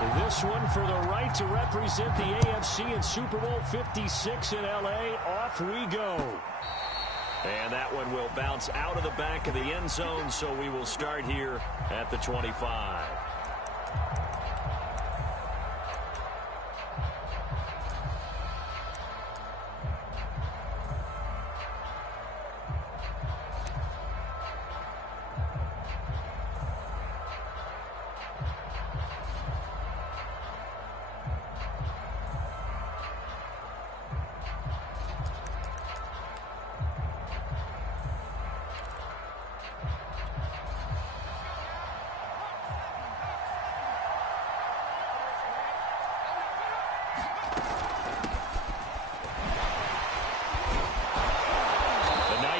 This one for the right to represent the AFC in Super Bowl 56 in L.A. Off we go. And that one will bounce out of the back of the end zone, so we will start here at the 25.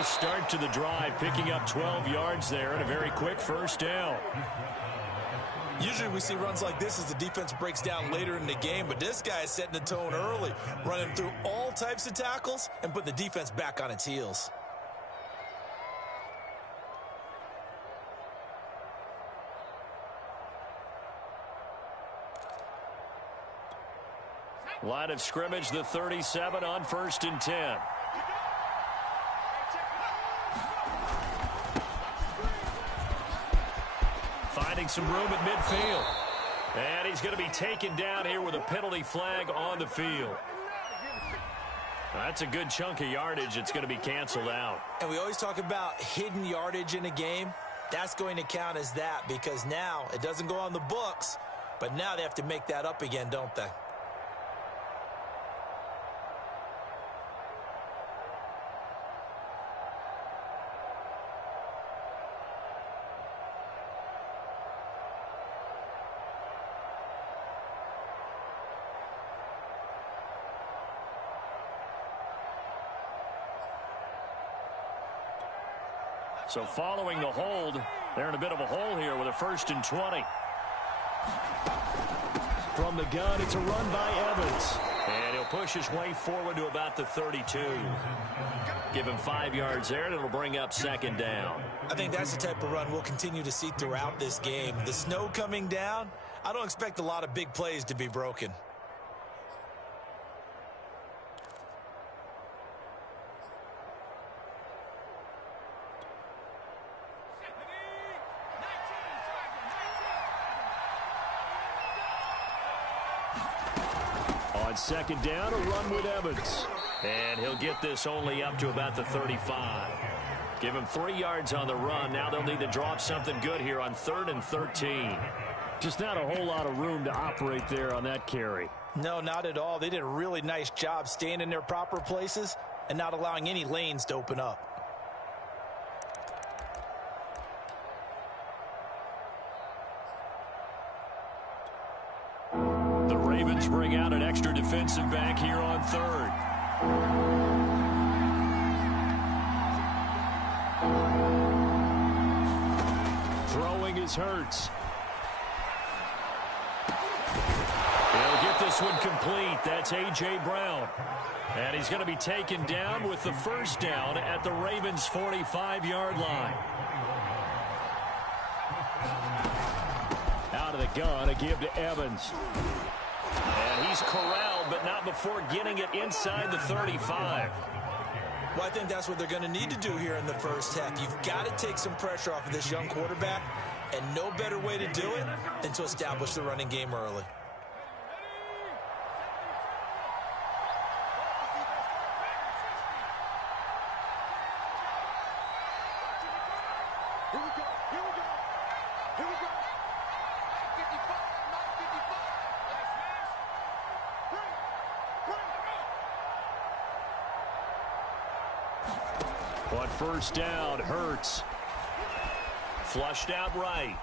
Start to the drive, picking up 12 yards there and a very quick first down. Usually we see runs like this as the defense breaks down later in the game, but this guy is setting the tone early, running through all types of tackles and put the defense back on its heels. Line of scrimmage, the 37 on 1st and 10. Finding some room at midfield. And he's going to be taken down here with a penalty flag on the field. That's a good chunk of yardage. It's going to be canceled out. And we always talk about hidden yardage in a game. That's going to count as that because now it doesn't go on the books, but now they have to make that up again, don't they? So following the hold, they're in a bit of a hole here with a 1st and 20. From the gun, it's a run by Evans. And he'll push his way forward to about the 32. Give him 5 yards there, and it'll bring up 2nd down. I think that's the type of run we'll continue to see throughout this game. The snow coming down, I don't expect a lot of big plays to be broken. On 2nd down, a run with Evans. And he'll get this only up to about the 35. Give him 3 yards on the run. Now they'll need to drop something good here on 3rd and 13. Just not a whole lot of room to operate there on that carry. No, not at all. They did a really nice job staying in their proper places and not allowing any lanes to open up. The Ravens bring out an extra defensive back here on 3rd. Throwing is Hurts. He'll get this one complete. That's A.J. Brown. And he's going to be taken down with the 1st down at the Ravens' 45-yard line. Out of the gun, a give to Evans. And he's corralled, but not before getting it inside the 35. Well, I think that's what they're going to need to do here in the first half. You've got to take some pressure off of this young quarterback, and no better way to do it than to establish the running game early. On 1st down, Hurts. Flushed out right.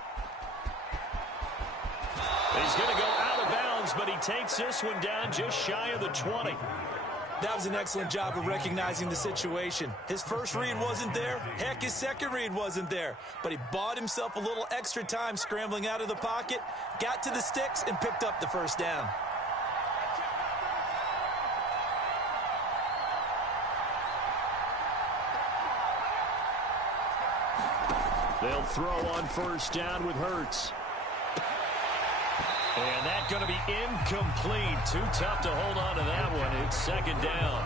He's going to go out of bounds, but he takes this one down just shy of the 20. That was an excellent job of recognizing the situation. His first read wasn't there. Heck, his second read wasn't there. But he bought himself a little extra time scrambling out of the pocket, got to the sticks, and picked up the 1st down. They'll throw on 1st down with Hurts. And that's going to be incomplete. Too tough to hold on to that one. It's second down.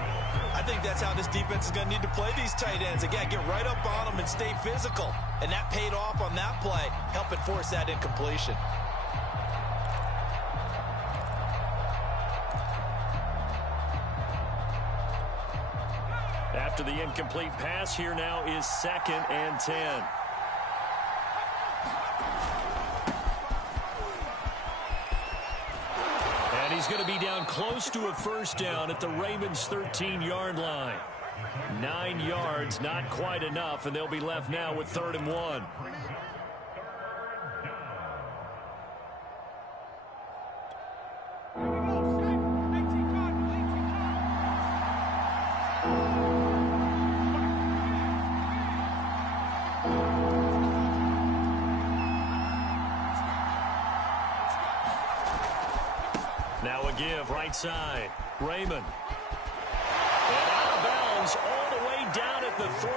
I think that's how this defense is going to need to play these tight ends. Again, get right up on them and stay physical. And that paid off on that play, helping force that incompletion. After the incomplete pass, here now is 2nd and 10. And he's going to be down close to a first down at the Ravens' 13-yard line. 9 yards, not quite enough, and they'll be left now with 3rd and 1. Now a give, right side. Raymond. And out of bounds all the way down at the 3.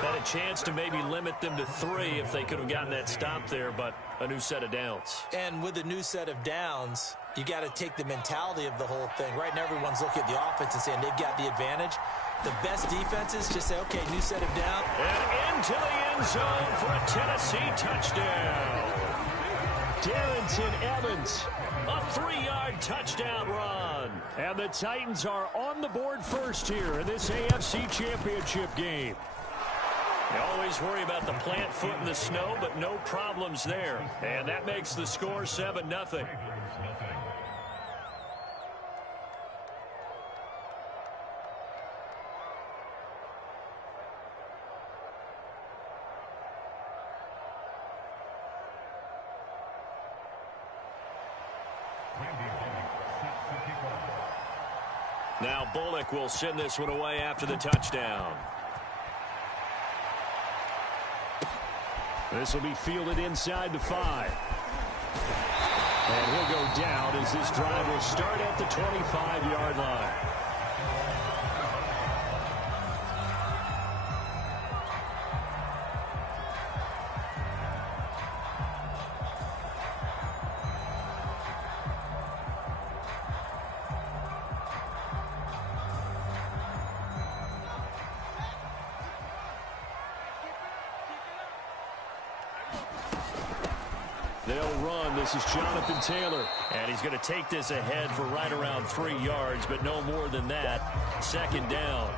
Had a chance to maybe limit them to 3 if they could have gotten that stop there, but a new set of downs. And with a new set of downs, you got to take the mentality of the whole thing. Right now, everyone's looking at the offense and saying they've got the advantage. The best defenses just say, okay, new set of downs. And into the end zone for a Tennessee touchdown. Darrington Evans. A 3-yard touchdown run. And the Titans are on the board first here in this AFC Championship game. You always worry about the plant foot in the snow, but no problems there. And that makes the score 7-0. Now Bullock will send this one away after the touchdown. This will be fielded inside the 5. And he'll go down as this drive will start at the 25-yard line. They'll run. This is Jonathan Taylor. And he's going to take this ahead for right around 3 yards, but no more than that. 2nd down.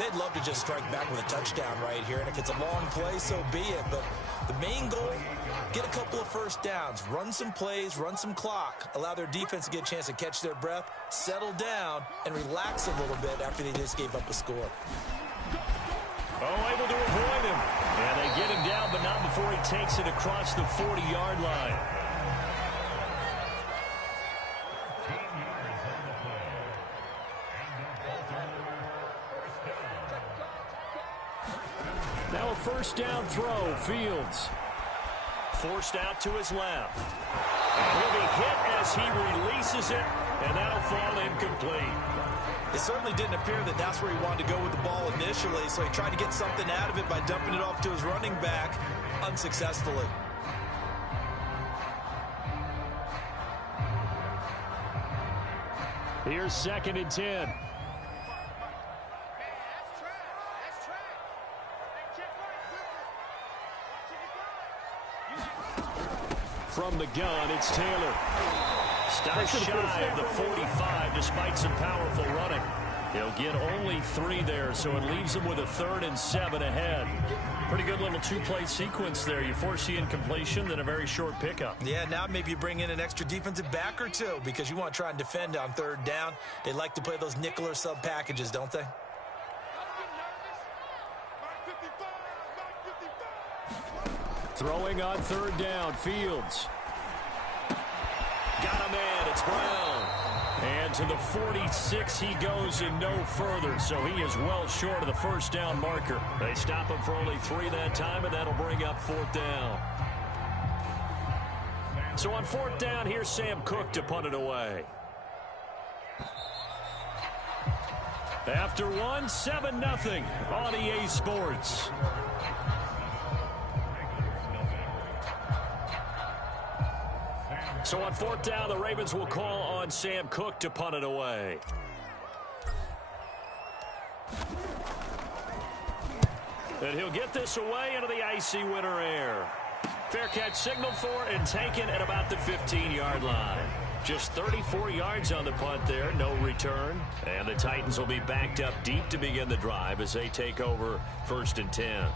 They'd love to just strike back with a touchdown right here. And if it's a long play, so be it. But the main goal, get a couple of first downs. Run some plays, run some clock. Allow their defense to get a chance to catch their breath, settle down, and relax a little bit after they just gave up a score. Oh, able to avoid him. And they get him down, but not before he takes it across the 40-yard line. Now a first down throw. Fields. Forced out to his left. And he'll be hit as he releases it, and that'll fall incomplete. It certainly didn't appear that that's where he wanted to go with the ball initially, so he tried to get something out of it by dumping it off to his running back unsuccessfully. Here's 2nd and 10. From the gun, it's Taylor. Stopped shy of the 45 despite some powerful running. He'll get only 3 there, so it leaves him with a 3rd and 7 ahead. Pretty good little 2-play sequence there. You force the incompletion, then a very short pickup. Yeah, now maybe you bring in an extra defensive back or two because you want to try and defend on 3rd down. They like to play those nickel or sub packages, don't they? Throwing on 3rd down, Fields. Got a man, it's Brown. And to the 46 he goes and no further, so he is well short of the first down marker. They stop him for only 3 that time, and that'll bring up 4th down. So on 4th down, here's Sam Cook to punt it away. After 1, 7-0 on EA Sports. So on fourth down, the Ravens will call on Sam Cook to punt it away. And he'll get this away into the icy winter air. Fair catch signaled for and taken at about the 15-yard line. Just 34 yards on the punt there, no return. And the Titans will be backed up deep to begin the drive as they take over 1st and 10.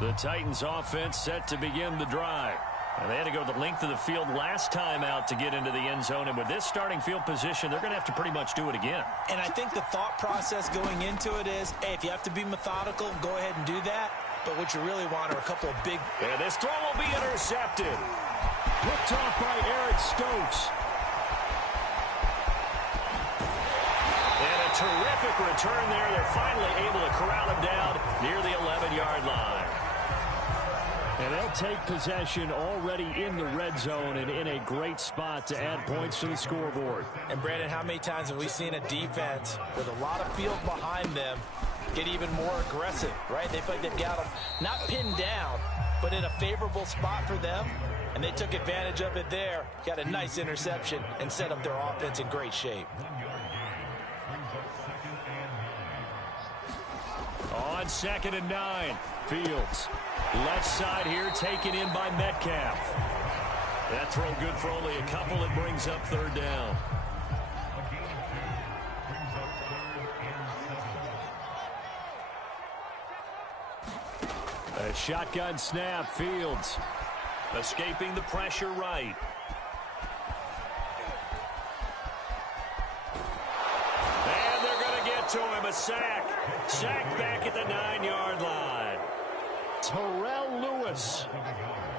The Titans offense set to begin the drive. And they had to go the length of the field last time out to get into the end zone. And with this starting field position, they're going to have to pretty much do it again. And I think the thought process going into it is, hey, if you have to be methodical, go ahead and do that. But what you really want are a couple of big... And this throw will be intercepted. Picked off by Eric Stokes. And a terrific return there. They're finally able to corral him down near the 11-yard line. And they'll take possession already in the red zone and in a great spot to add points to the scoreboard. And, Brandon, how many times have we seen a defense with a lot of field behind them get even more aggressive, right? They feel like they've got them not pinned down, but in a favorable spot for them. And they took advantage of it there, got a nice interception, and set up their offense in great shape. On 2nd and 9, Fields. Left side here taken in by Metcalf. That throw good for only a couple. It brings up 3rd down. A shotgun snap, Fields. Escaping the pressure right. And they're going to get to him. A sack. Sack back at the 9-yard line. Terrell Lewis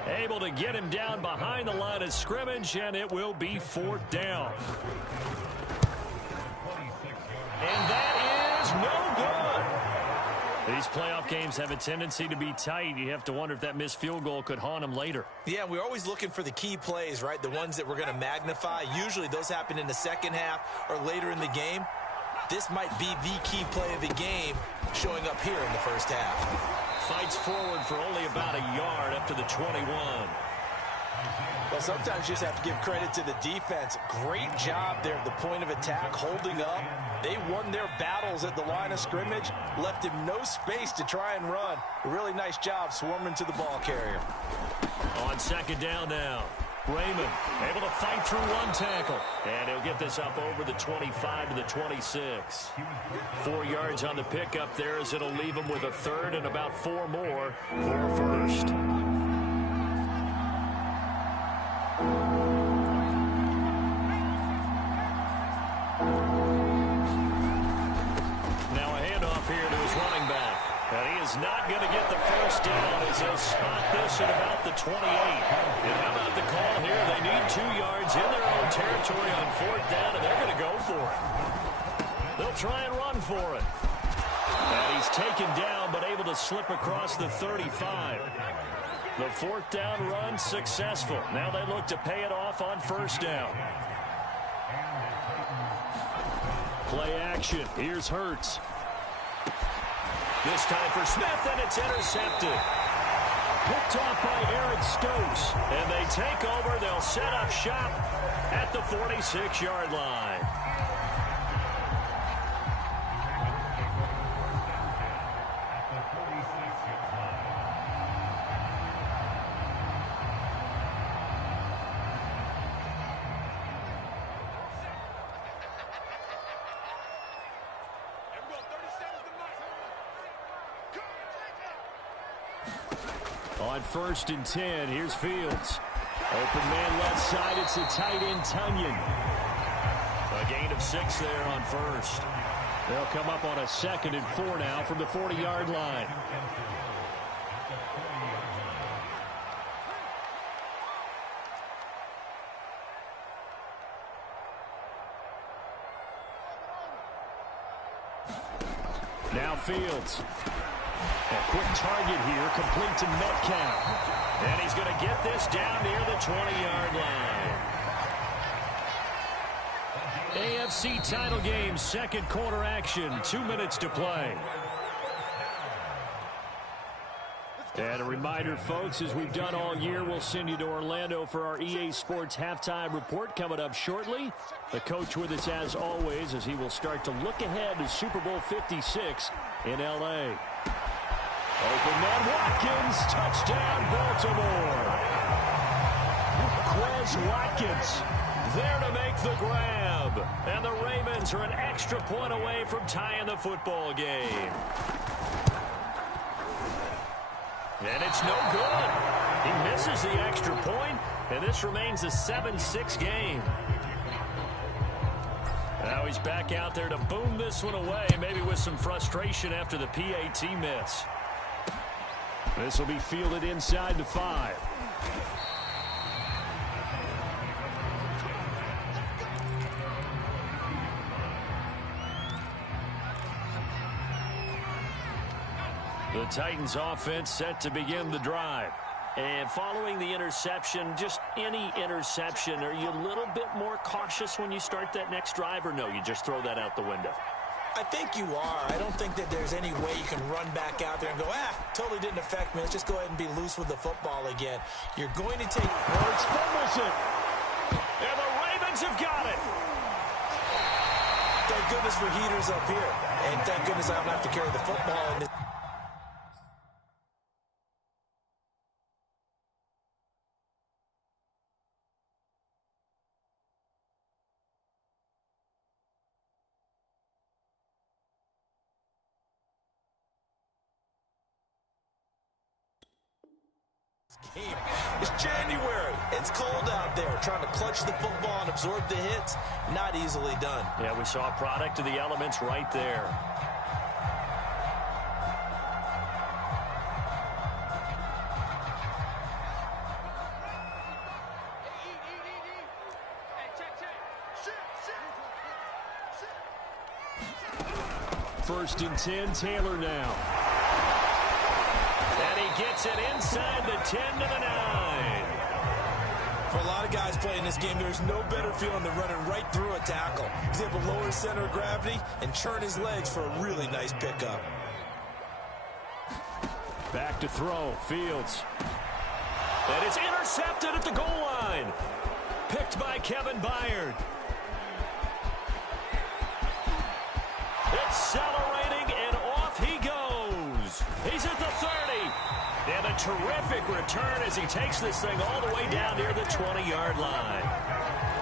able to get him down behind the line of scrimmage, and it will be 4th down. And that is no good. These playoff games have a tendency to be tight. You have to wonder if that missed field goal could haunt them later. Yeah, we're always looking for the key plays, right? The ones that we're going to magnify. Usually those happen in the second half or later in the game. This might be the key play of the game showing up here in the first half. Fights forward for only about a yard up to the 21. Well, sometimes you just have to give credit to the defense. Great job there at the point of attack, holding up. They won their battles at the line of scrimmage, left him no space to try and run. A really nice job swarming to the ball carrier. On 2nd down now. Raymond able to fight through one tackle. And he'll get this up over the 25 to the 26. 4 yards on the pickup there as it'll leave him with a 3rd and about 4 more for a 1st. Now a handoff here to his running back. And he is not going to get the 1st down as they'll spot this at about the 28. And how about the call here? They need 2 yards in their own territory on 4th down, and they're going to go for it. They'll try and run for it. And he's taken down but able to slip across the 35. The 4th down run successful. Now they look to pay it off on 1st down. Play action. Here's Hurts. This time for Smith, and it's intercepted. Picked off by Eric Stokes. And they take over. They'll set up shop at the 46-yard line. On 1st and 10, here's Fields. Open man left side, it's a tight end, Tunyon. A gain of 6 there on 1st. They'll come up on a 2nd and 4 now from the 40-yard line. Now Fields. A quick target here, complete to Metcalf. And he's going to get this down near the 20-yard line. AFC title game, second quarter action, 2 minutes to play. And a reminder, folks, as we've done all year, we'll send you to Orlando for our EA Sports halftime report coming up shortly. The coach with us as always as he will start to look ahead to Super Bowl 56 in L.A. Open man Watkins, touchdown Baltimore. Quez Watkins there to make the grab. And the Ravens are an extra point away from tying the football game. And it's no good. He misses the extra point, and this remains a 7-6 game. Now he's back out there to boom this one away, maybe with some frustration after the PAT miss. This will be fielded inside the 5. The Titans offense set to begin the drive. And following the interception, just any interception, are you a little bit more cautious when you start that next drive, or no, you just throw that out the window? I think you are. I don't think that there's any way you can run back out there and go, totally didn't affect me. Let's just go ahead and be loose with the football again. You're going to take... Hurts fumbles it. And the Ravens have got it. Thank goodness for heaters up here. And thank goodness I don't have to carry the football in this. Game. It's January. It's cold out there. Trying to clutch the football and absorb the hits, not easily done. Yeah, we saw a product of the elements right there. First and 10, Taylor now. And he gets it inside the 10 to the 9. For a lot of guys playing this game, there's no better feeling than running right through a tackle. He's able to lower his center of gravity and churn his legs for a really nice pickup. Back to throw, Fields. And it's intercepted at the goal line. Picked by Kevin Byard. Accelerating, and off he goes. He's at the 30. And a terrific return as he takes this thing all the way down near the 20-yard line.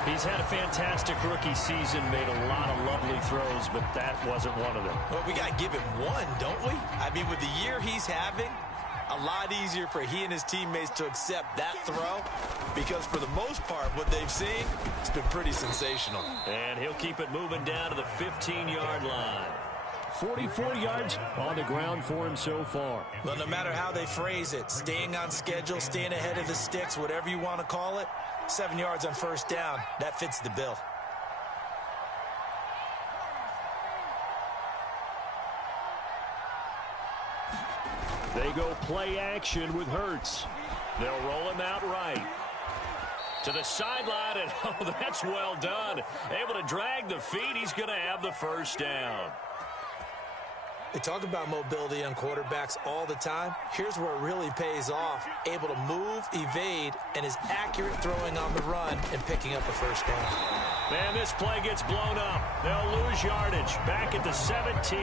He's had a fantastic rookie season, made a lot of lovely throws, but that wasn't one of them. Well, we got to give him one, don't we? I mean, with the year he's having, a lot easier for he and his teammates to accept that throw, because for the most part, what they've seen, it's been pretty sensational. And he'll keep it moving down to the 15-yard line. 44 yards on the ground for him so far. Well, no matter how they phrase it, staying on schedule, staying ahead of the sticks, whatever you want to call it, 7 yards on first down, that fits the bill. They go play action with Hurts. They'll roll him out right. To the sideline, and oh, that's well done. Able to drag the feet. He's going to have the first down. They talk about mobility on quarterbacks all the time. Here's where it really pays off. Able to move, evade, and is accurate throwing on the run and picking up a first down. And this play gets blown up. They'll lose yardage. Back at the 17.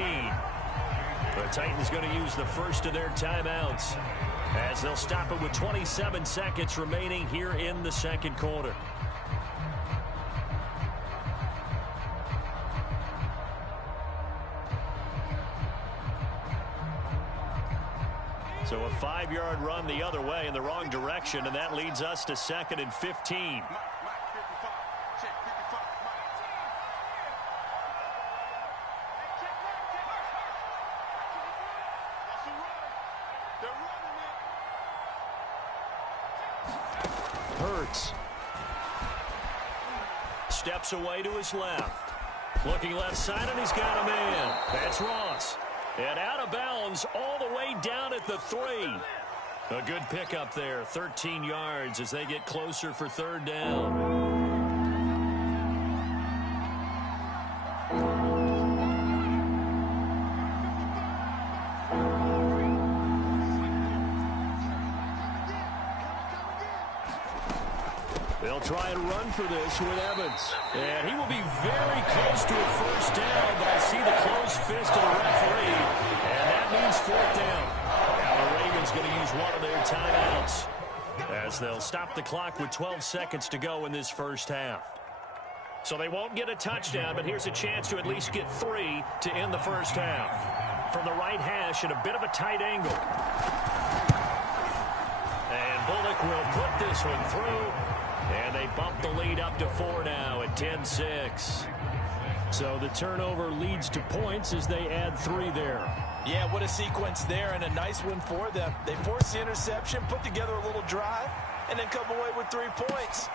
The Titans going to use the first of their timeouts as they'll stop it with 27 seconds remaining here in the second quarter. So a 5-yard run the other way in the wrong direction, and that leads us to 2nd and 15. Hurts. Steps away to his left. Looking left side, and he's got a man. That's Ross. And out of bounds all the way down at the 3. A good pickup there, 13 yards as they get closer for third down. They'll try and run for this with Evans. And he will be very close to a first down, but I see the closed fist of the referee, and that means fourth down. Now the Ravens going to use one of their timeouts as they'll stop the clock with 12 seconds to go in this first half. So they won't get a touchdown, but here's a chance to at least get 3 to end the first half. From the right hash at a bit of a tight angle. And Bullock will put this one through. And they bump the lead up to 4 now at 10-6. So the turnover leads to points as they add 3 there. Yeah, what a sequence there, and a nice one for them. They force the interception, put together a little drive, and then come away with 3 points.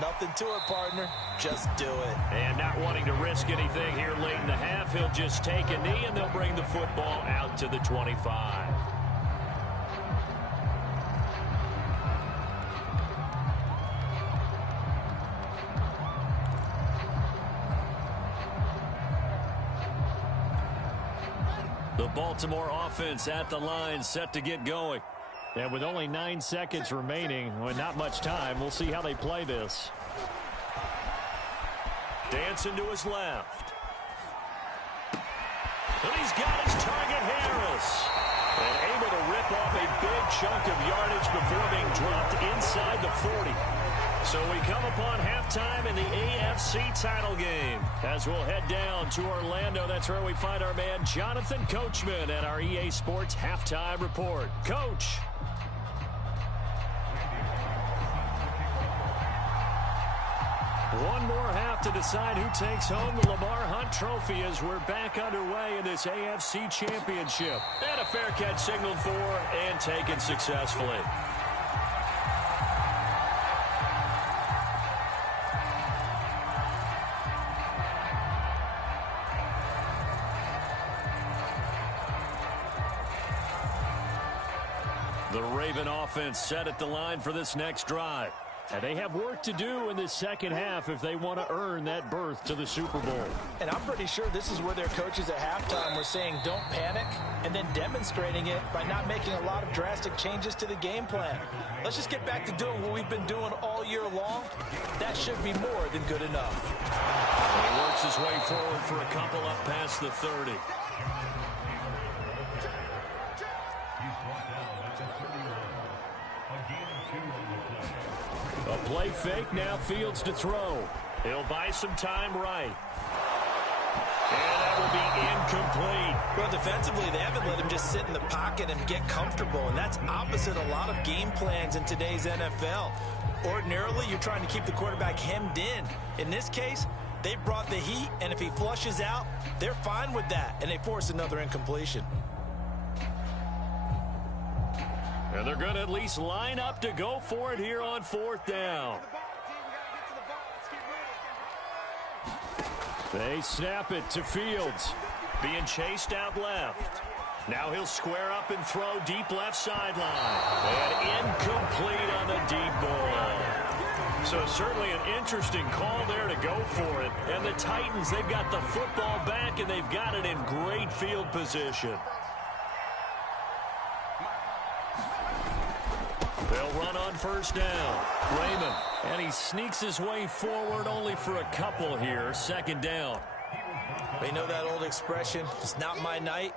Nothing to it, partner. Just do it. And not wanting to risk anything here late in the half, he'll just take a knee, and they'll bring the football out to the 25. The Baltimore offense at the line, set to get going. And with only 9 seconds remaining, with not much time, we'll see how they play this. Dancing to his left. And he's got his target, Harris. And able to rip off a big chunk of yardage before being dropped inside the 40. So we come upon halftime in the AFC title game. As we'll head down to Orlando, that's where we find our man Jonathan Coachman at our EA Sports Halftime Report. Coach. One more half to decide who takes home the Lamar Hunt Trophy as we're back underway in this AFC Championship. And a fair catch signaled for and taken successfully. The Raven offense set at the line for this next drive. And they have work to do in this second half if they want to earn that berth to the Super Bowl. And I'm pretty sure this is where their coaches at halftime were saying don't panic, and then demonstrating it by not making a lot of drastic changes to the game plan. Let's just get back to doing what we've been doing all year long. That should be more than good enough. He works his way forward for a couple up past the 30. A play fake, now Fields to throw. He'll buy some time right. And that will be incomplete. Well, defensively, they haven't let him just sit in the pocket and get comfortable, and that's opposite a lot of game plans in today's NFL. Ordinarily, you're trying to keep the quarterback hemmed in. In this case, they brought the heat, and if he flushes out, they're fine with that, and they force another incompletion. And they're going to at least line up to go for it here on 4th down. They snap it to Fields. Being chased out left. Now he'll square up and throw deep left sideline. And incomplete on the deep ball. So certainly an interesting call there to go for it. And the Titans, they've got the football back, and they've got it in great field position. They'll run on first down. Raymond, and he sneaks his way forward only for a couple here. 2nd down. You know that old expression, it's not my night?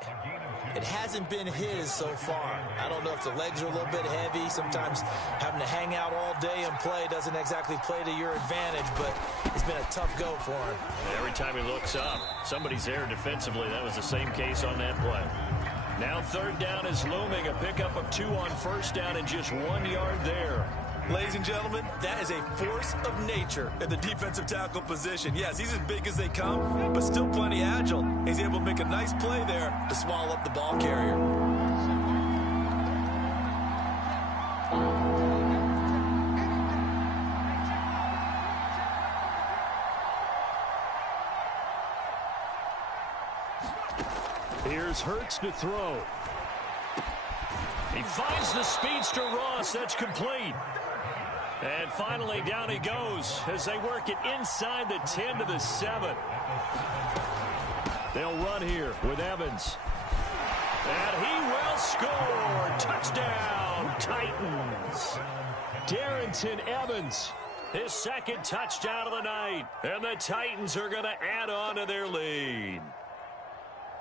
It hasn't been his so far. I don't know if the legs are a little bit heavy. Sometimes having to hang out all day and play doesn't exactly play to your advantage, but it's been a tough go for him. Every time he looks up, somebody's there defensively. That was the same case on that play. Now 3rd down is looming. A pickup of 2 on first down and just 1 yard there. Ladies and gentlemen, that is a force of nature in the defensive tackle position. Yes, he's as big as they come, but still plenty agile. He's able to make a nice play there to swallow up the ball carrier. Here's Hurts to throw. He finds the speedster Ross. That's complete. And finally, down he goes as they work it inside the 10 to the 7. They'll run here with Evans. And he will score. Touchdown, Titans. Darrynton Evans, his second touchdown of the night. And the Titans are going to add on to their lead.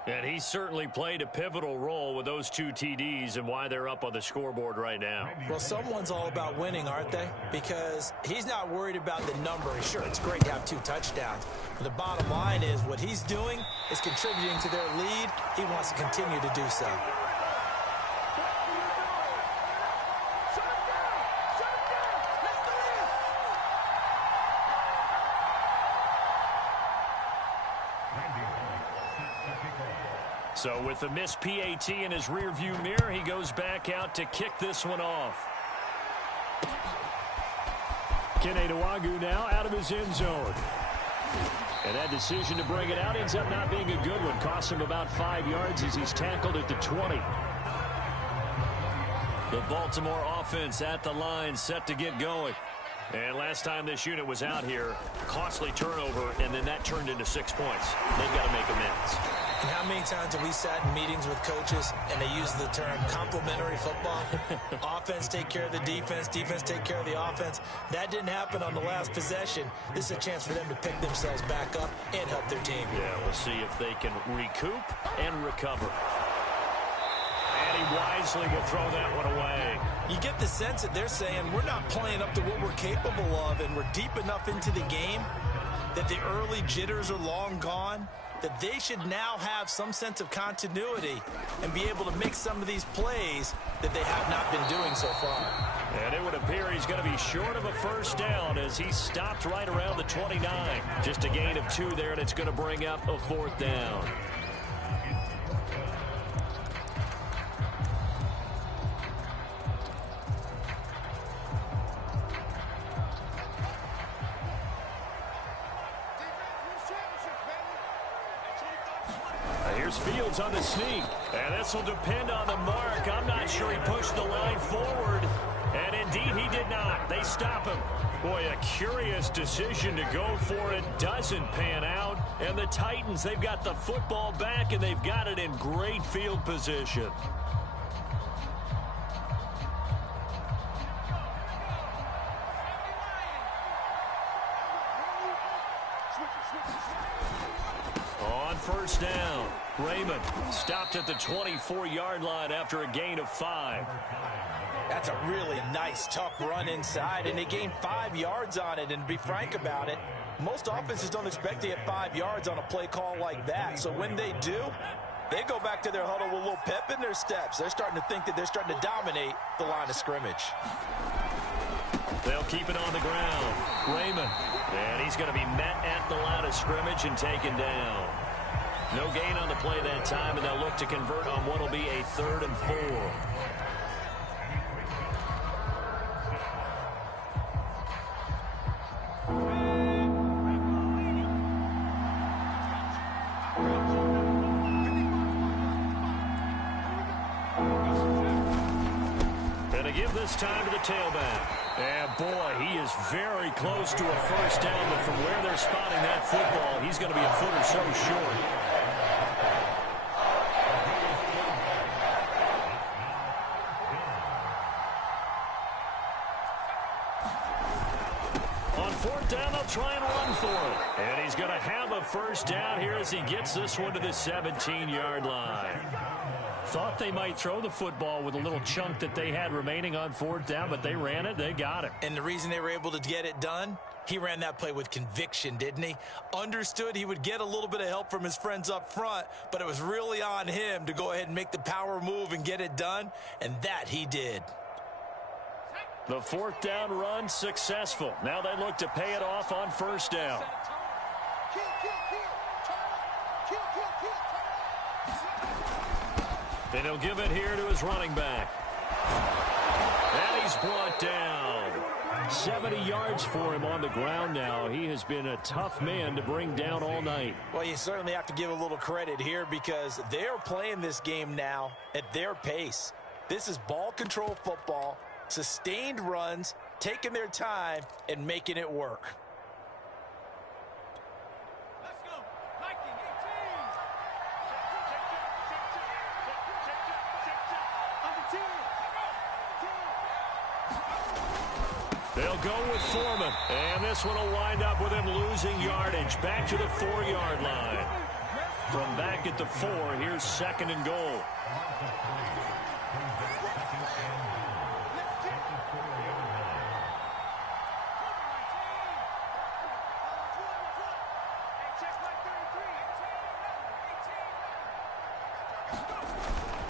And he certainly played a pivotal role with those 2 TDs and why they're up on the scoreboard right now. Well, someone's all about winning, aren't they? Because he's not worried about the number. Sure, it's great to have 2 touchdowns. But the bottom line is what he's doing is contributing to their lead. He wants to continue to do so. So with the missed PAT in his rearview mirror, he goes back out to kick this one off. Kene Nwangwu now out of his end zone. And that decision to bring it out ends up not being a good one. Costs him about 5 yards as he's tackled at the 20. The Baltimore offense at the line, set to get going. And last time this unit was out here, costly turnover, and then that turned into 6 points. They've got to make amends. And how many times have we sat in meetings with coaches and they use the term complementary football? Offense take care of the defense, defense take care of the offense. That didn't happen on the last possession. This is a chance for them to pick themselves back up and help their team. Yeah, we'll see if they can recoup and recover. And he wisely will throw that one away. You get the sense that they're saying we're not playing up to what we're capable of, and we're deep enough into the game that the early jitters are long gone, that they should now have some sense of continuity and be able to make some of these plays that they have not been doing so far. And it would appear he's going to be short of a first down as he stopped right around the 29. Just a gain of 2 there, and it's going to bring up a 4th down. Here's Fields on the sneak, and this will depend on the mark. I'm not sure he pushed the line forward, and indeed he did not. They stop him. Boy, a curious decision to go for it. Doesn't pan out, and the Titans, they've got the football back, and they've got it in great field position. On first down, Raymond stopped at the 24-yard line after a gain of 5. That's a really nice, tough run inside, and they gained 5 yards on it. And to be frank about it, most offenses don't expect to get 5 yards on a play call like that. So when they do, they go back to their huddle with a little pep in their steps. They're starting to think that they're starting to dominate the line of scrimmage. They'll keep it on the ground. Raymond, and he's going to be met at the line of scrimmage and taken down. No gain on the play that time, and they'll look to convert on what will be a 3rd and 4. And to give this time to the tailback. And boy, he is very close to a first down, but from where they're spotting that football, he's going to be a foot or so short. On 4th down, they'll try and run for it. And he's going to have a first down here as he gets this one to the 17-yard line. Thought they might throw the football with a little chunk that they had remaining on 4th down, but they ran it, they got it. And the reason they were able to get it done, he ran that play with conviction, didn't he? Understood he would get a little bit of help from his friends up front, but it was really on him to go ahead and make the power move and get it done, and that he did. The 4th down run successful. Now they look to pay it off on first down. And he'll give it here to his running back. And he's brought down. 70 yards for him on the ground now. He has been a tough man to bring down all night. Well, you certainly have to give a little credit here because they're playing this game now at their pace. This is ball control football, sustained runs, taking their time, and making it work. Let's go. Viking 18. They'll go with Foreman, and this one will wind up with him losing yardage back to the 4-yard line. From back at the 4, here's 2nd and goal.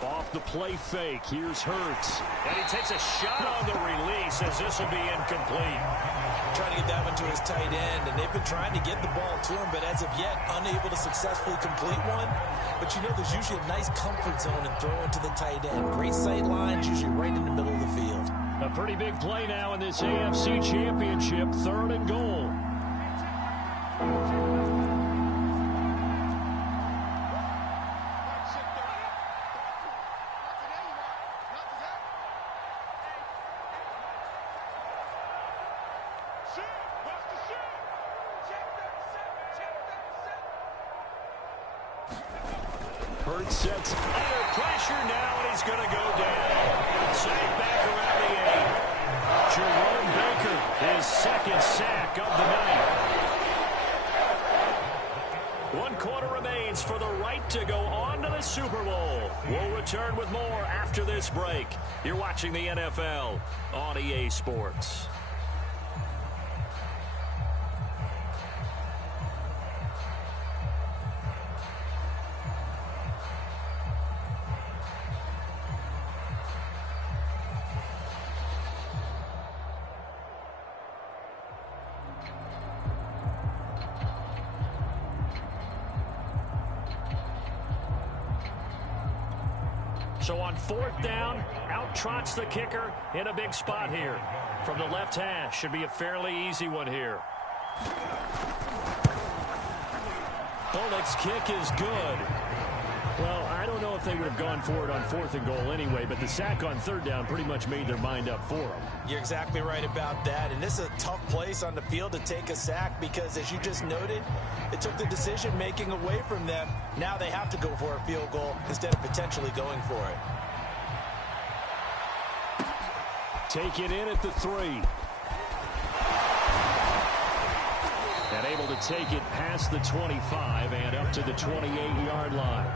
Off the play fake, here's Hurts. And he takes a shot on the release as this will be incomplete. Trying to get that one to his tight end, and they've been trying to get the ball to him, but as of yet, unable to successfully complete one. But you know, there's usually a nice comfort zone in throwing to the tight end. Great sight lines, usually right in the middle of the field. A pretty big play now in this AFC Championship, 3rd and goal. Hurts sets under pressure now, and he's going to go down. Sack back around the 8. Jerome Baker, his 2nd sack of the night. 1 quarter remains for the right to go on to the Super Bowl. We'll return with more after this break. You're watching the NFL on EA Sports. So on 4th down, out trots the kicker in a big spot here. From the left hash, should be a fairly easy one here. Bullock's kick is good. Well, I don't know if they would have gone for it on 4th and goal anyway, but the sack on 3rd down pretty much made their mind up for them. You're exactly right about that, and this is a tough place on the field to take a sack because, as you just noted, it took the decision-making away from them. Now they have to go for a field goal instead of potentially going for it. Take it in at the 3. And able to take it past the 25 and up to the 28-yard line.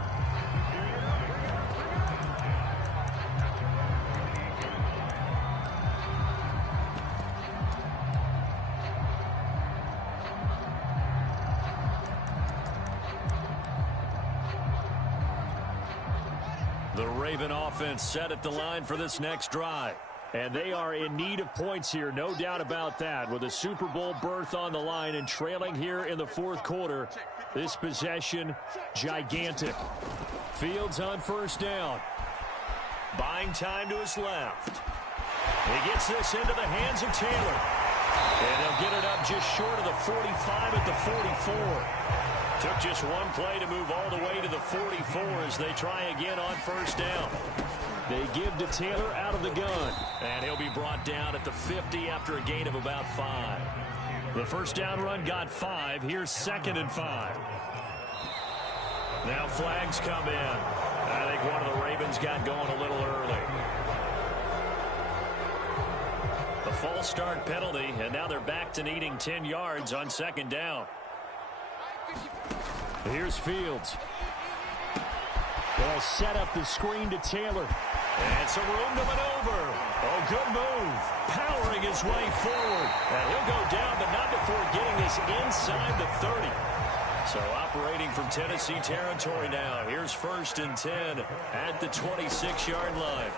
The Raven offense set at the line for this next drive. And they are in need of points here, no doubt about that. With a Super Bowl berth on the line and trailing here in the 4th quarter, this possession, gigantic. Fields on 1st down. Buying time to his left. He gets this into the hands of Taylor. And he'll get it up just short of the 45 at the 44. Took just one play to move all the way to the 44 as they try again on 1st down. They give to Taylor out of the gun. And he'll be brought down at the 50 after a gain of about 5. The 1st down run got 5. Here's 2nd and 5. Now flags come in. I think one of the Ravens got going a little early. The false start penalty, and now they're back to needing 10 yards on 2nd down. Here's Fields. They'll set up the screen to Taylor. And some room to maneuver. Oh, good move. Powering his way forward. And he'll go down, but not before getting this inside the 30. So operating from Tennessee territory now. Here's 1st and 10 at the 26-yard line.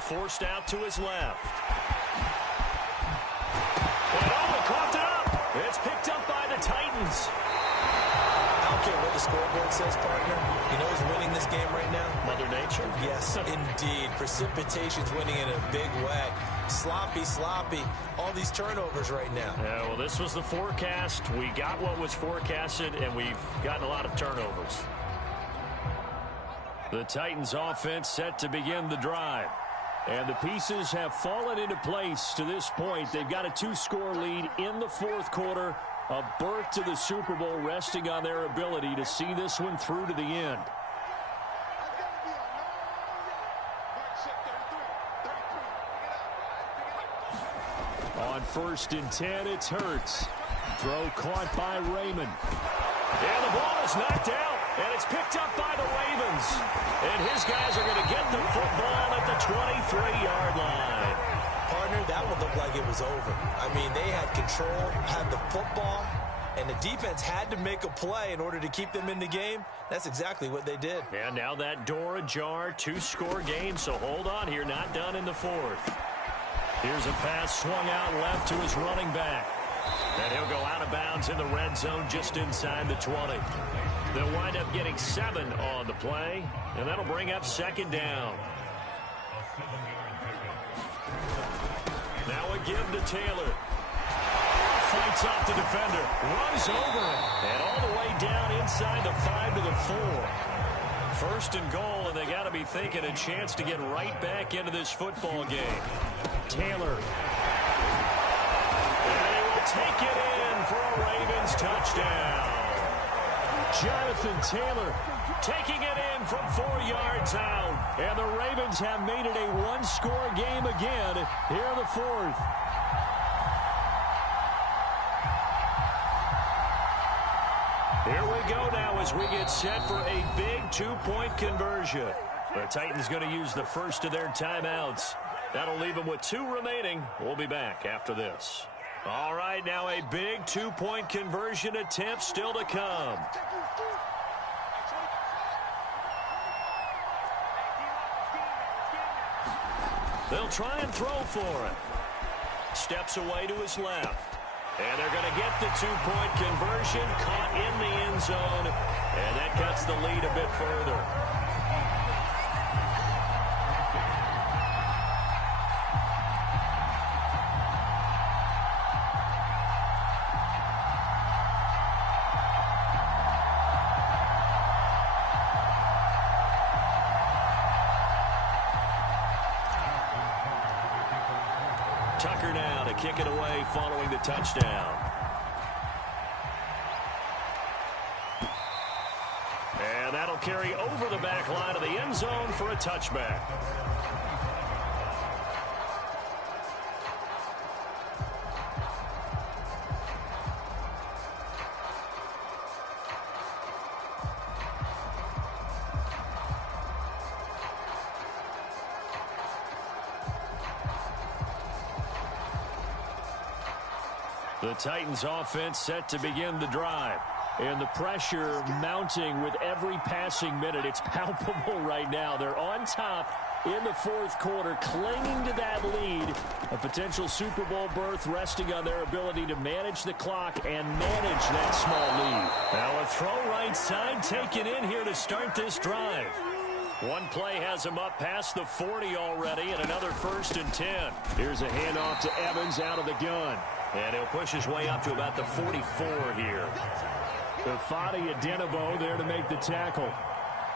Forced out to his left. And oh, coughed it up. It's picked up by the Titans. I don't care what the scoreboard says, partner. You know who's winning this game right now? Mother Nature? Yes, indeed. Precipitation's winning in a big way. Sloppy, sloppy. All these turnovers right now. Yeah, well, this was the forecast. We got what was forecasted, and we've gotten a lot of turnovers. The Titans offense set to begin the drive. And the pieces have fallen into place to this point. They've got a 2-score lead in the fourth quarter. A berth to the Super Bowl resting on their ability to see this one through to the end. On 1st and 10, it's Hurts. Throw caught by Raymond. And the ball is knocked out. And it's picked up by the Ravens. And his guys are going to get the football at the 23-yard line. Partner, that one looked like it was over. I mean, they had control, had the football, and the defense had to make a play in order to keep them in the game. That's exactly what they did. And now that door ajar, 2-score game, so hold on here, not done in the fourth. Here's a pass swung out left to his running back. And he'll go out of bounds in the red zone just inside the 20. They'll wind up getting 7 on the play, and that'll bring up 2nd down. Now a give to Taylor. Fights off the defender, runs over him, and all the way down inside the 5 to the 4. 1st and goal, and they got to be thinking a chance to get right back into this football game. Taylor. And he will take it in for a Ravens touchdown. Jonathan Taylor taking it in from 4 yards out. And the Ravens have made it a 1-score game again here in the fourth. Here we go now as we get set for a big 2-point conversion. The Titans going to use the first of their timeouts. That'll leave them with 2 remaining. We'll be back after this. All right, now a big 2-point conversion attempt still to come. They'll try and throw for it. Steps away to his left. And they're going to get the 2-point conversion, caught in the end zone, and that cuts the lead a bit further. Tucker now to kick it away following the touchdown. And that'll carry over the back line of the end zone for a touchback. The Titans offense set to begin the drive. And the pressure mounting with every passing minute. It's palpable right now. They're on top in the fourth quarter, clinging to that lead. A potential Super Bowl berth resting on their ability to manage the clock and manage that small lead. Now a throw right side taken in here to start this drive. One play has him up past the 40 already, and another 1st and 10. Here's a handoff to Evans out of the gun. And he'll push his way up to about the 44 here. Fadi Adenabo there to make the tackle.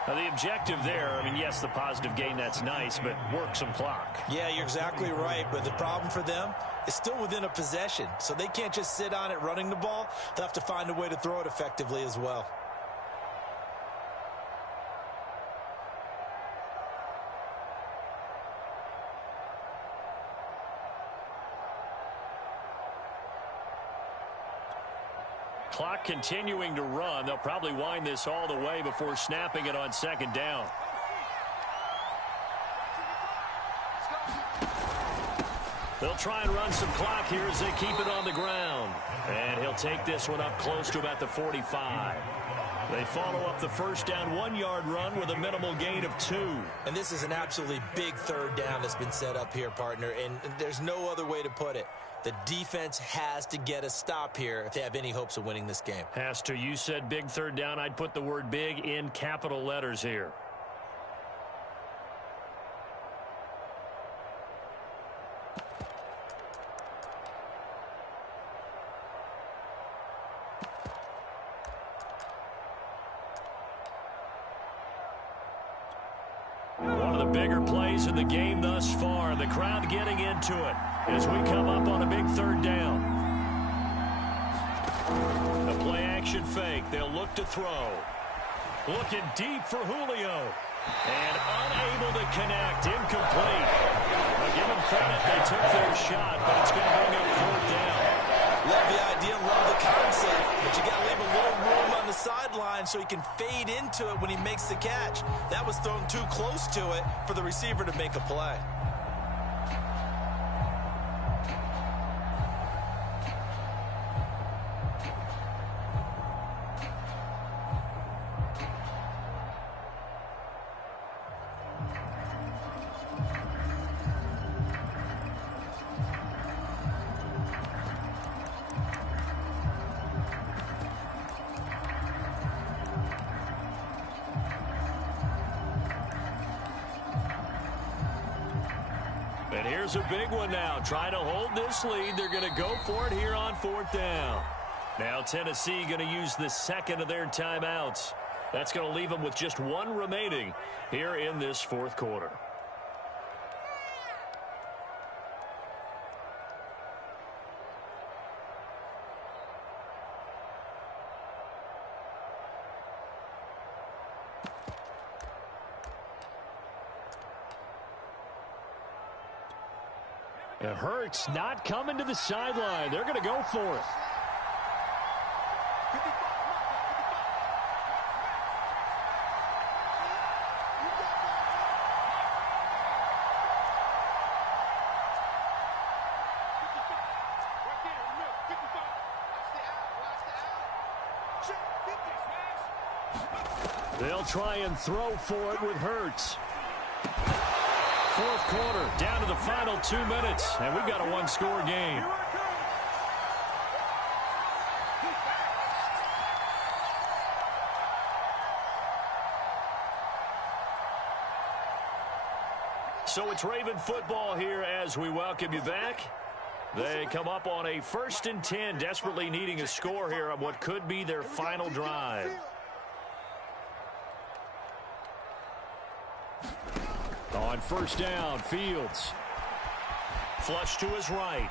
Now the objective there, I mean, yes, the positive gain, that's nice, but work some clock. Yeah, you're exactly right, but the problem for them is still within a possession, so they can't just sit on it running the ball. They'll have to find a way to throw it effectively as well. Clock continuing to run. They'll probably wind this all the way before snapping it on 2nd down. They'll try and run some clock here as they keep it on the ground. And he'll take this one up close to about the 45. They follow up the 1st down 1-yard run with a minimal gain of 2. And this is an absolutely big 3rd down that's been set up here, partner, and there's no other way to put it. The defense has to get a stop here if they have any hopes of winning this game. Has to. You said big 3rd down. I'd put the word big in capital letters here. bigger plays in the game thus far. The crowd getting into it as we come up on a big third down. A play-action fake. They'll look to throw. Looking deep for Julio. And unable to connect. Incomplete. Now give them credit. They took their shot, but it's going to bring up fourth down. Love the idea, love the concept, but you got to leave a little room on the sideline so he can fade into it when he makes the catch. That was thrown too close to it for the receiver to make a play. And here's a big one now. Trying to hold this lead. They're going to go for it here on fourth down. Now Tennessee going to use the second of their timeouts. That's going to leave them with just one remaining here in this fourth quarter. It hurts not coming to the sideline. They're going to go for it. They'll try and throw for it with Hurts. Fourth quarter, down to the final 2 minutes, and we've got a one-score game. So it's Raven football here as we welcome you back. They come up on a 1st and 10, desperately needing a score here on what could be their final drive. On first down, Fields. Flush to his right.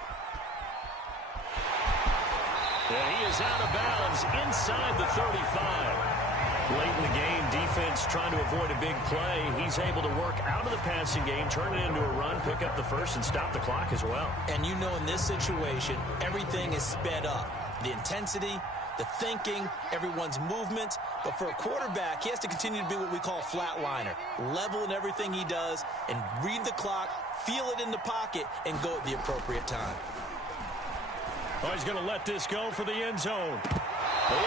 And he is out of bounds inside the 35. Late in the game, defense trying to avoid a big play. He's able to work out of the passing game, turn it into a run, pick up the first, and stop the clock as well. And you know in this situation, everything is sped up. The intensity, the thinking, everyone's movement. But for a quarterback, he has to continue to be what we call a flatliner. Level in everything he does and read the clock, feel it in the pocket, and go at the appropriate time. Oh, he's going to let this go for the end zone.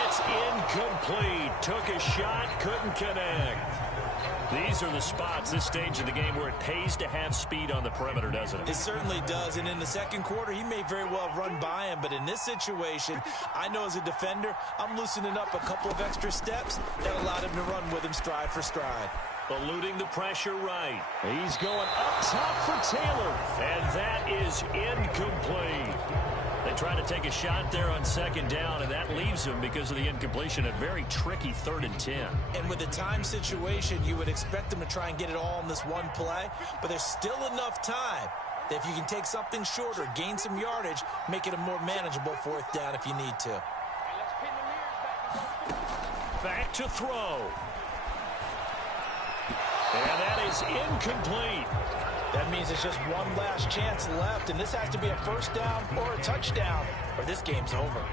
It's incomplete. Took a shot, couldn't connect. These are the spots, this stage of the game, where it pays to have speed on the perimeter, doesn't it? It certainly does, and in the second quarter, he may very well run by him, but in this situation, I know as a defender, I'm loosening up a couple of extra steps that allowed him to run with him stride for stride. Eluding the pressure right. He's going up top for Taylor. And that is incomplete. They try to take a shot there on second down, and that leaves him, because of the incompletion, a very tricky 3rd and 10. And with the time situation, you would expect them to try and get it all in this one play, but there's still enough time that if you can take something shorter, gain some yardage, make it a more manageable 4th down if you need to. Back to throw. And that is incomplete. That means it's just one last chance left, and this has to be a 1st down or a touchdown, or this game's over.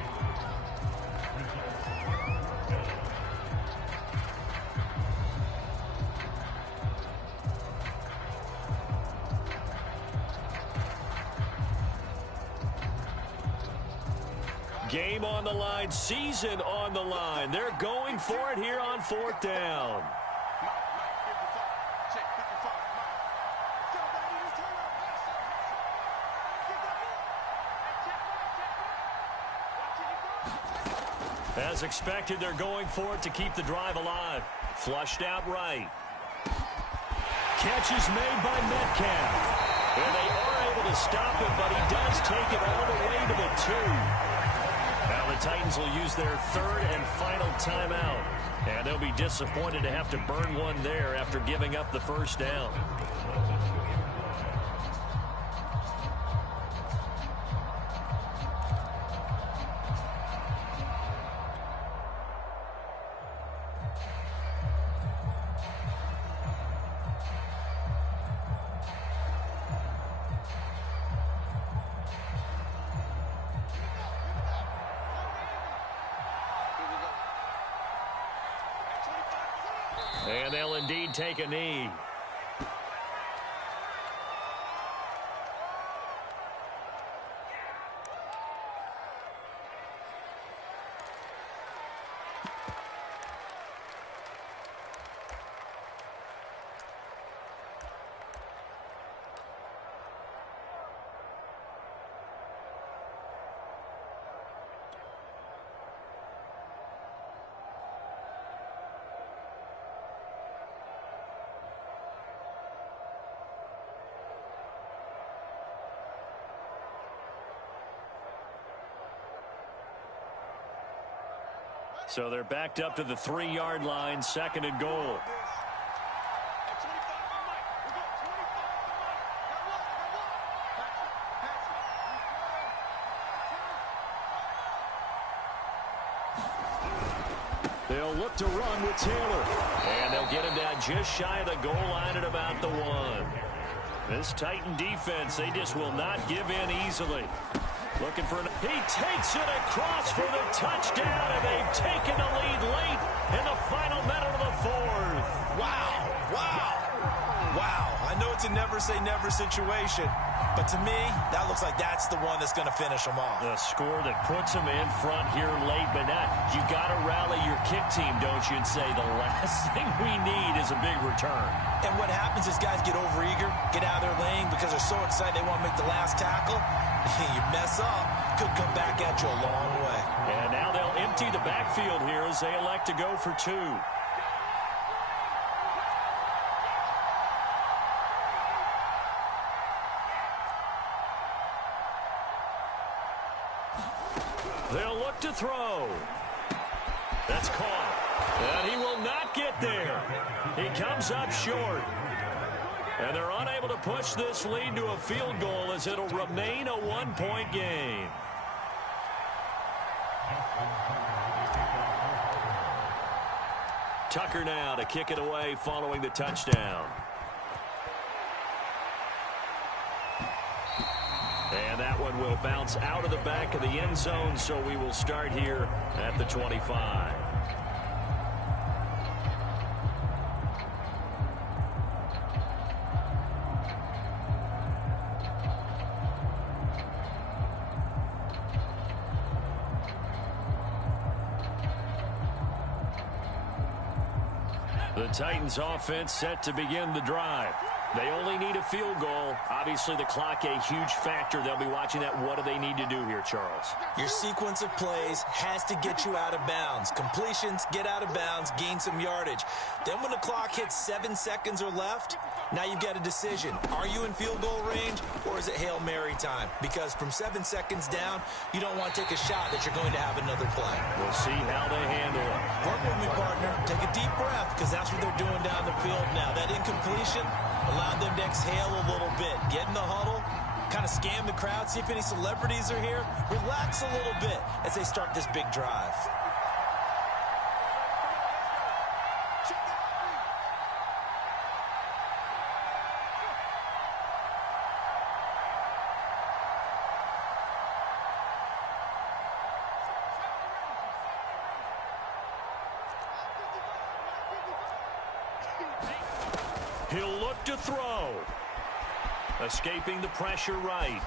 Game on the line, season on the line. They're going for it here on 4th down. As expected, they're going for it to keep the drive alive. Flushed out right. Catch is made by Metcalf. And they are able to stop it, but he does take it all the way to the 2. Now the Titans will use their 3rd and final timeout. And they'll be disappointed to have to burn one there after giving up the first down. And they'll indeed take a knee. So they're backed up to the 3-yard line, 2nd and goal. They'll look to run with Taylor. And they'll get him down just shy of the goal line at about the 1. This Titan defense, they just will not give in easily. Looking for he takes it across for the touchdown, and they've taken the lead late in the final minute of the 4th. Wow. I know it's a never-say-never situation, but to me, that looks like that's the one that's going to finish them off. The score that puts them in front here late, but not. You got to rally your kick team, don't you, and say the last thing we need is a big return. And what happens is guys get overeager, get out of their lane because they're so excited they want to make the last tackle. You mess up, could come back at you a long way. And now they'll empty the backfield here as they elect to go for 2. They'll look to throw. That's caught. And he will not get there. He comes up short. And they're unable to push this lead to a field goal as it'll remain a 1-point game. Tucker now to kick it away following the touchdown. And that one will bounce out of the back of the end zone, so we will start here at the 25. The Titans offense set to begin the drive. They only need a field goal. Obviously, the clock a huge factor. They'll be watching that. What do they need to do here, Charles? Your sequence of plays has to get you out of bounds. Completions, get out of bounds, gain some yardage. Then when the clock hits 7 seconds or left, now you've got a decision. Are you in field goal range, or is it Hail Mary time? Because from 7 seconds down, you don't want to take a shot that you're going to have another play. We'll see how they handle it. Work with me, partner. Take a deep breath, because that's what they're doing down the field now. That incompletion allowed them to exhale a little bit. Get in the huddle, kind of scan the crowd, see if any celebrities are here. Relax a little bit as they start this big drive. He'll look to throw. Escaping the pressure right.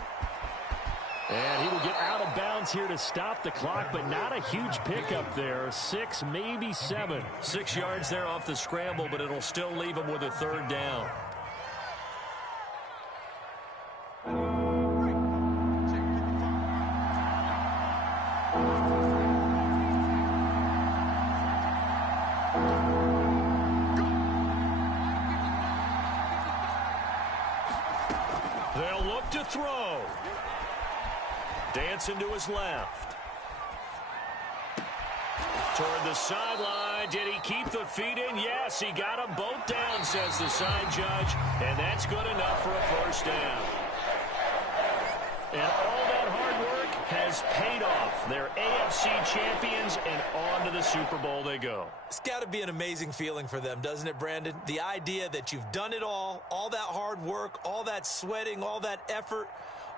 And he will get out of bounds here to stop the clock, but not a huge pickup there. 6, maybe 7. 6 yards there off the scramble, but it'll still leave him with a 3rd down. They'll look to throw. Dancing to his left. Toward the sideline. Did he keep the feet in? Yes, he got them both down, says the side judge. And that's good enough for a first down. And all that hard work has paid off. They're AFC champions, and on to the Super Bowl they go. It's got to be an amazing feeling for them, doesn't it, Brandon? The idea that you've done it all that hard work, all that sweating, all that effort,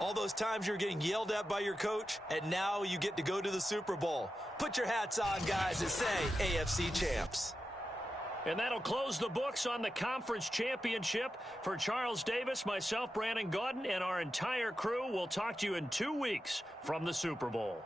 all those times you're getting yelled at by your coach, and now you get to go to the Super Bowl. Put your hats on, guys, and say AFC champs. And that'll close the books on the conference championship. For Charles Davis, myself, Brandon Gaudin, and our entire crew, we'll talk to you in 2 weeks from the Super Bowl.